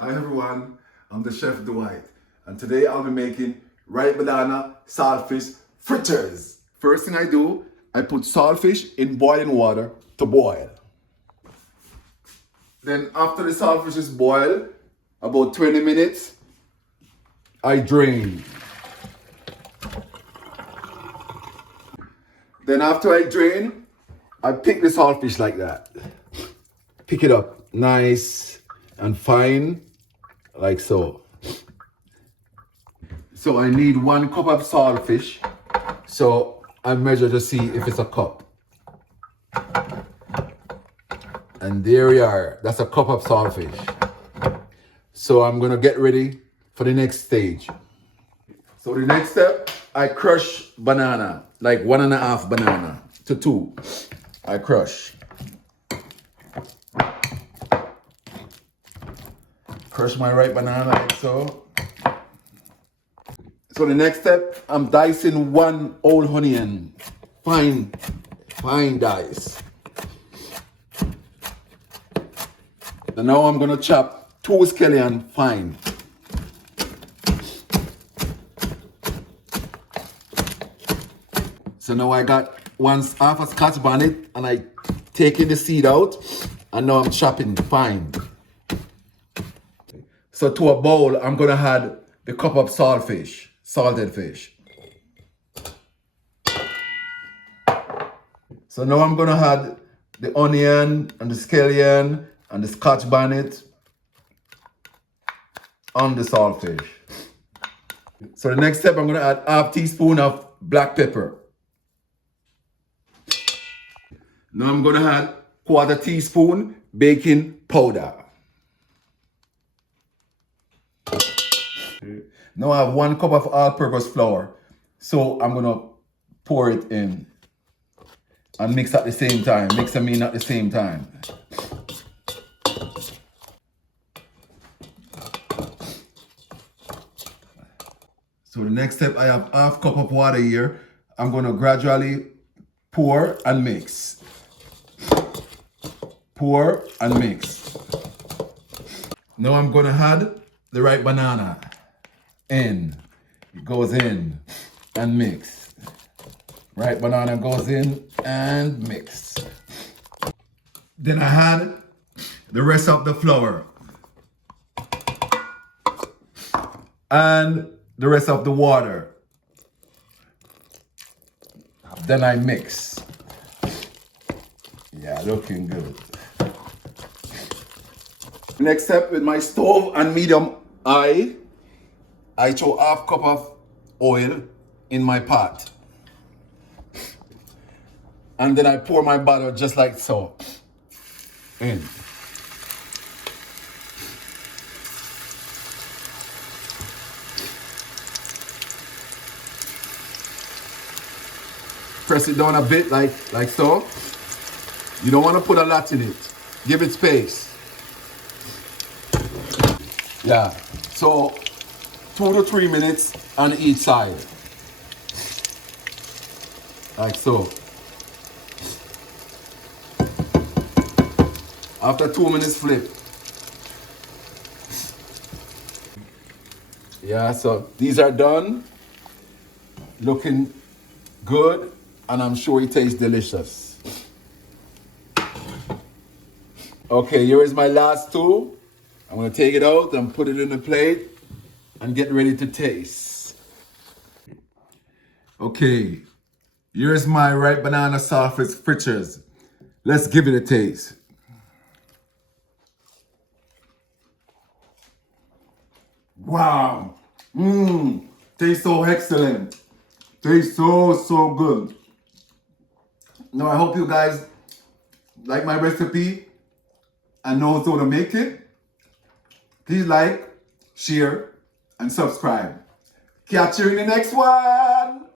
Hi everyone, I'm the chef Dwight, and today I'll be making ripe banana saltfish fritters. First thing I do, I put saltfish in boiling water to boil. Then after the saltfish is boiled, about 20 minutes, I drain. Then after I drain, I pick the saltfish like that. Pick it up nice and fine, like so. So I need 1 cup of saltfish. So I measure to see if it's a cup. And there we are, that's a cup of saltfish. So I'm gonna get ready for the next stage. So the next step, I crush banana, like 1.5 banana to 2. I crush. Crush my ripe banana like so. So the next step, I'm dicing 1 whole onion, fine dice. And now I'm gonna chop 2 scallion fine. So now I got half a Scotch bonnet and I taking the seed out and now I'm chopping fine. So to a bowl, I'm gonna add the cup of saltfish, salted fish. So now I'm gonna add the onion and the scallion and the Scotch bonnet on the saltfish. So the next step, I'm gonna add half teaspoon of black pepper. Now I'm gonna add 1/4 teaspoon baking powder. Now I have 1 cup of all-purpose flour. So I'm gonna pour it in and mix at the same time. Mix them in at the same time. So the next step, I have half cup of water here. I'm gonna gradually pour and mix. Pour and mix. Now I'm gonna add the ripe banana in. It goes in and mix. Ripe banana goes in and mix. Then I add the rest of the flour and the rest of the water. Then I mix. Yeah, looking good. Next step, with my stove and medium high, I throw half cup of oil in my pot. And then I pour my butter just like so in. Press it down a bit like so. You don't want to put a lot in it. Give it space. Yeah, so 2 to 3 minutes on each side. Like so. After 2 minutes, flip. Yeah, so these are done. Looking good, and I'm sure it tastes delicious. Okay, here is my last 2. I'm gonna take it out and put it in a plate and get ready to taste. Okay, here's my ripe banana saltfish fritters. Let's give it a taste. Wow, tastes so excellent. Tastes so good. Now I hope you guys like my recipe and know how to make it. Please like, share, and subscribe. Catch you in the next one.